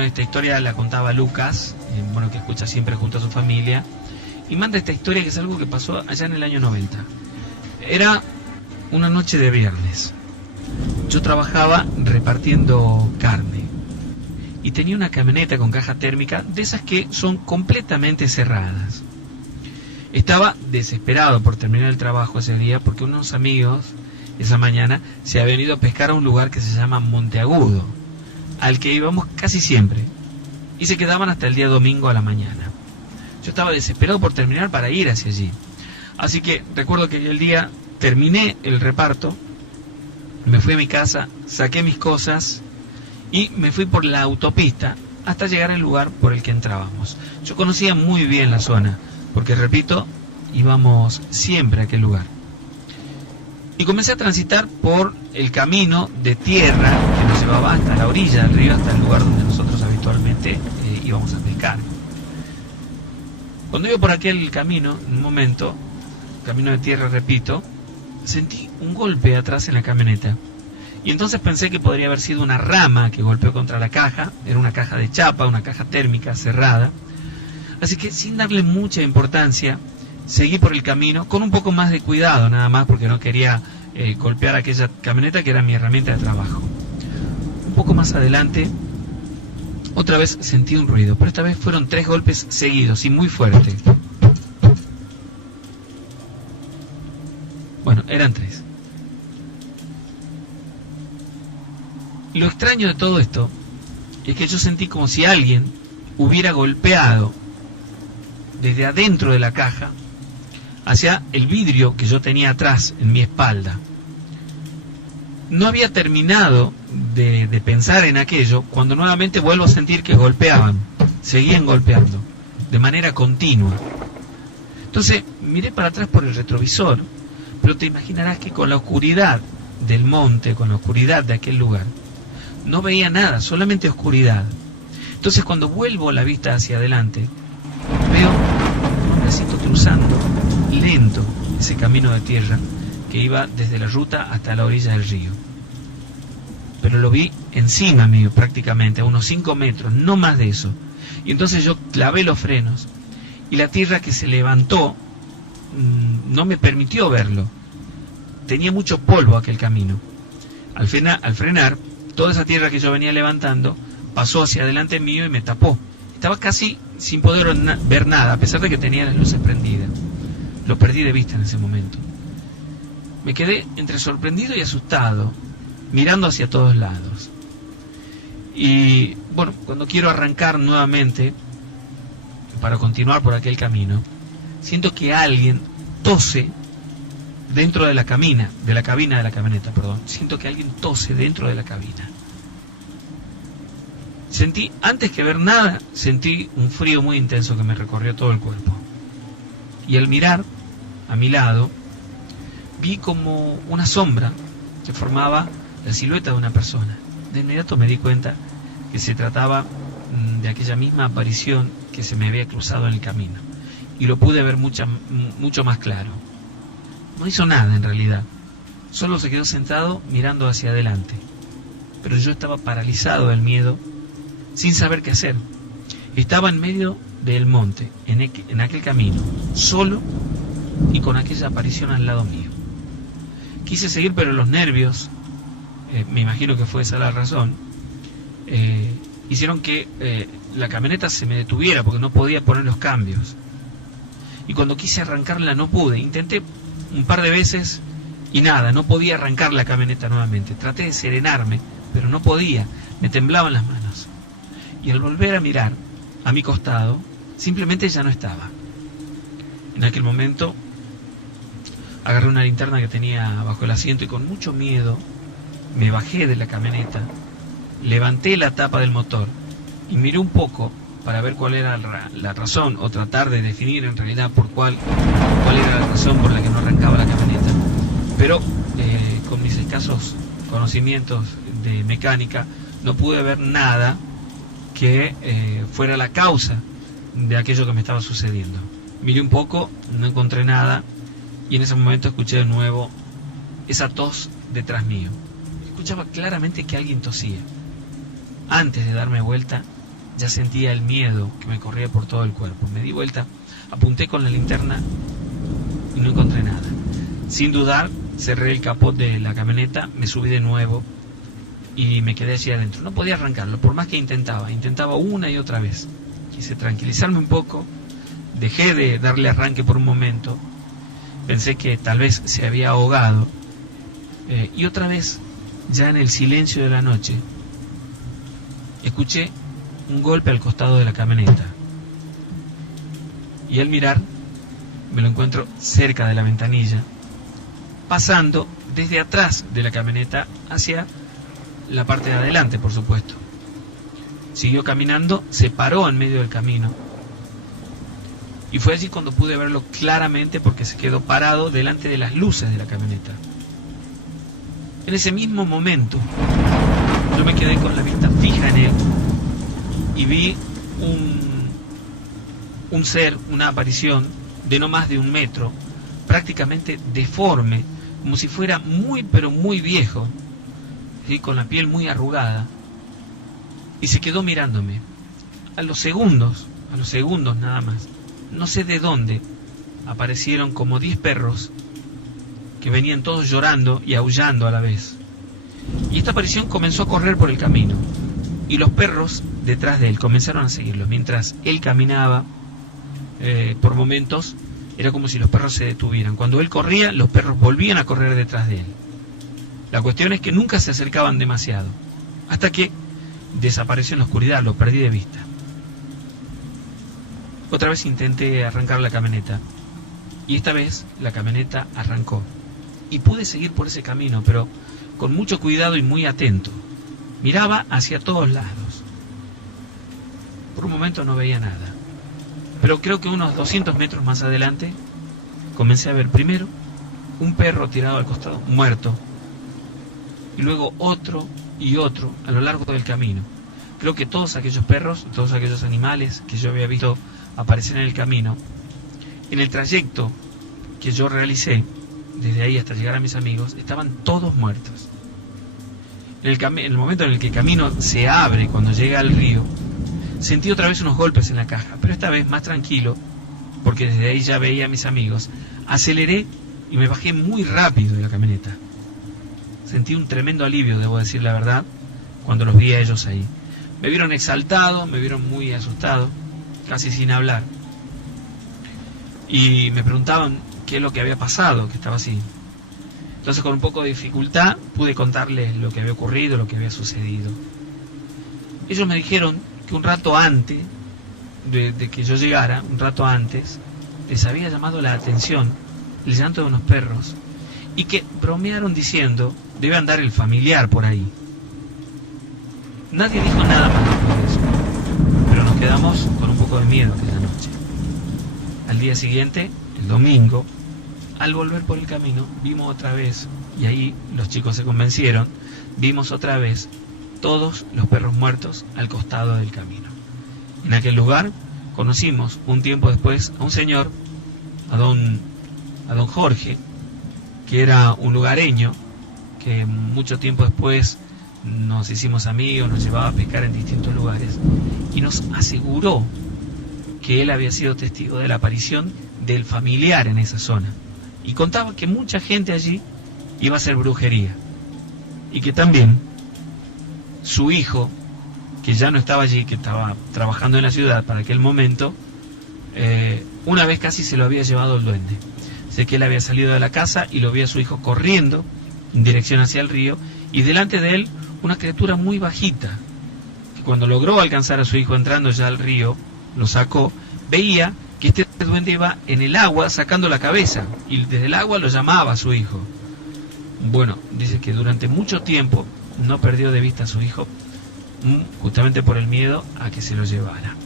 bueno, esta historia la contaba Lucas, bueno, que escucha siempre junto a su familia, y manda esta historia que es algo que pasó allá en el año 90. Era una noche de viernes. Yo trabajaba repartiendo carne y tenía una camioneta con caja térmica de esas que son completamente cerradas. Estaba desesperado por terminar el trabajo ese día porque unos amigos esa mañana se habían ido a pescar a un lugar que se llama Monteagudo, al que íbamos casi siempre, y se quedaban hasta el día domingo a la mañana. Yo estaba desesperado por terminar para ir hacia allí. Así que recuerdo que el día terminé el reparto, me fui a mi casa, saqué mis cosas y me fui por la autopista hasta llegar al lugar por el que entrábamos. Yo conocía muy bien la zona, porque repito, íbamos siempre a aquel lugar. Y comencé a transitar por el camino de tierra que nos llevaba hasta la orilla del río, hasta el lugar donde nosotros habitualmente íbamos a pescar. Cuando iba por aquel camino, en un momento, camino de tierra, repito, sentí un golpe atrás en la camioneta. Y entonces pensé que podría haber sido una rama que golpeó contra la caja. Era una caja de chapa, una caja térmica cerrada. Así que sin darle mucha importancia, seguí por el camino con un poco más de cuidado, nada más, porque no quería golpear aquella camioneta que era mi herramienta de trabajo. Un poco más adelante, otra vez sentí un ruido, pero esta vez fueron 3 golpes seguidos y muy fuertes. Bueno, eran 3. Lo extraño de todo esto es que yo sentí como si alguien hubiera golpeado desde adentro de la caja hacia el vidrio que yo tenía atrás en mi espalda. No había terminado de pensar en aquello cuando nuevamente vuelvo a sentir que golpeaban, seguían golpeando de manera continua. Entonces miré para atrás por el retrovisor, pero te imaginarás que con la oscuridad del monte, con la oscuridad de aquel lugar, no veía nada, solamente oscuridad. Entonces cuando vuelvo la vista hacia adelante, veo un hombrecito cruzando lento ese camino de tierra que iba desde la ruta hasta la orilla del río. Pero lo vi encima mío prácticamente, a unos 5 metros, no más de eso. Y entonces yo clavé los frenos y la tierra que se levantó no me permitió verlo. Tenía mucho polvo aquel camino. Al frenar, toda esa tierra que yo venía levantando pasó hacia adelante mío y me tapó. Estaba casi sin poder ver nada, a pesar de que tenía las luces prendidas. Lo perdí de vista en ese momento. Me quedé entre sorprendido y asustado, mirando hacia todos lados. Y bueno, cuando quiero arrancar nuevamente para continuar por aquel camino, siento que alguien tose dentro de la cabina de la camioneta, perdón. Siento que alguien tose dentro de la cabina. Sentí, antes que ver nada, sentí un frío muy intenso que me recorrió todo el cuerpo. Y al mirar a mi lado, vi como una sombra que formaba la silueta de una persona. De inmediato me di cuenta que se trataba de aquella misma aparición que se me había cruzado en el camino. Y lo pude ver mucho más claro. No hizo nada en realidad, solo se quedó sentado mirando hacia adelante. Pero yo estaba paralizado del miedo, sin saber qué hacer. Estaba en medio del monte, en aquel camino, solo y con aquella aparición al lado mío. Quise seguir, pero los nervios, me imagino que fue esa la razón, hicieron que la camioneta se me detuviera porque no podía poner los cambios. Y cuando quise arrancarla no pude. Intenté un par de veces y nada, no podía arrancar la camioneta nuevamente. Traté de serenarme, pero no podía, me temblaban las manos. Y al volver a mirar a mi costado, simplemente ya no estaba. En aquel momento agarré una linterna que tenía bajo el asiento y con mucho miedo me bajé de la camioneta, levanté la tapa del motor y miré un poco para ver cuál era la razón, o tratar de definir en realidad cuál era la razón por la que no arrancaba la camioneta. Pero con mis escasos conocimientos de mecánica no pude ver nada que fuera la causa de aquello que me estaba sucediendo. Miré un poco, no encontré nada, y en ese momento escuché de nuevo esa tos detrás mío. Escuchaba claramente que alguien tosía. Antes de darme vuelta, ya sentía el miedo que me corría por todo el cuerpo. Me di vuelta, apunté con la linterna y no encontré nada. Sin dudar, cerré el capot de la camioneta, me subí de nuevo y me quedé allí adentro. No podía arrancarlo, por más que intentaba una y otra vez. Quise tranquilizarme un poco, dejé de darle arranque por un momento, pensé que tal vez se había ahogado, y otra vez, ya en el silencio de la noche, escuché un golpe al costado de la camioneta. Y al mirar, me lo encuentro cerca de la ventanilla, pasando desde atrás de la camioneta hacia la parte de adelante, por supuesto. Siguió caminando, se paró en medio del camino. Y fue allí cuando pude verlo claramente, porque se quedó parado delante de las luces de la camioneta. En ese mismo momento, yo me quedé con la vista fija en él y vi un ser, una aparición de no más de 1 metro, prácticamente deforme, como si fuera muy pero muy viejo, ¿sí? Con la piel muy arrugada, y se quedó mirándome. A los segundos nada más, no sé de dónde, aparecieron como 10 perros que venían todos llorando y aullando a la vez. Y esta aparición comenzó a correr por el camino, y los perros detrás de él comenzaron a seguirlo. Mientras él caminaba, por momentos era como si los perros se detuvieran. Cuando él corría, los perros volvían a correr detrás de él. La cuestión es que nunca se acercaban demasiado, hasta que desapareció en la oscuridad, lo perdí de vista. Otra vez intenté arrancar la camioneta, y esta vez la camioneta arrancó. Y pude seguir por ese camino, pero con mucho cuidado y muy atento. Miraba hacia todos lados. Por un momento no veía nada, pero creo que unos 200 metros más adelante comencé a ver primero un perro tirado al costado, muerto, y luego otro y otro a lo largo del camino. Creo que todos aquellos perros, todos aquellos animales que yo había visto aparecer en el camino, en el trayecto que yo realicé desde ahí hasta llegar a mis amigos, estaban todos muertos. En el momento en el que el camino se abre, cuando llega al río, sentí otra vez unos golpes en la caja, pero esta vez más tranquilo, porque desde ahí ya veía a mis amigos. Aceleré y me bajé muy rápido de la camioneta. Sentí un tremendo alivio, debo decir la verdad, cuando los vi a ellos ahí. Me vieron exaltado, me vieron muy asustado, casi sin hablar, y me preguntaban qué es lo que había pasado, que estaba así. Entonces, con un poco de dificultad pude contarles lo que había ocurrido, lo que había sucedido. Ellos me dijeron que un rato antes de que yo llegara, un rato antes, les había llamado la atención el llanto de unos perros, y que bromearon diciendo: debe andar el familiar por ahí. Nadie dijo nada más después de eso, pero nos quedamos con un poco de miedo aquella noche. Al día siguiente, el domingo, al volver por el camino, vimos otra vez, y ahí los chicos se convencieron, vimos otra vez todos los perros muertos al costado del camino. En aquel lugar conocimos un tiempo después a un señor, a don Jorge, que era un lugareño, que mucho tiempo después nos hicimos amigos, nos llevaba a pescar en distintos lugares, y nos aseguró que él había sido testigo de la aparición del familiar en esa zona, y contaba que mucha gente allí iba a hacer brujería, y que también su hijo, que ya no estaba allí, que estaba trabajando en la ciudad para aquel momento, una vez casi se lo había llevado el duende. Sé que él había salido de la casa y lo vio a su hijo corriendo en dirección hacia el río, y delante de él una criatura muy bajita, que cuando logró alcanzar a su hijo entrando ya al río, lo sacó, veía que este duende iba en el agua sacando la cabeza, y desde el agua lo llamaba a su hijo. Bueno, dice que durante mucho tiempo no perdió de vista a su hijo, justamente por el miedo a que se lo llevara.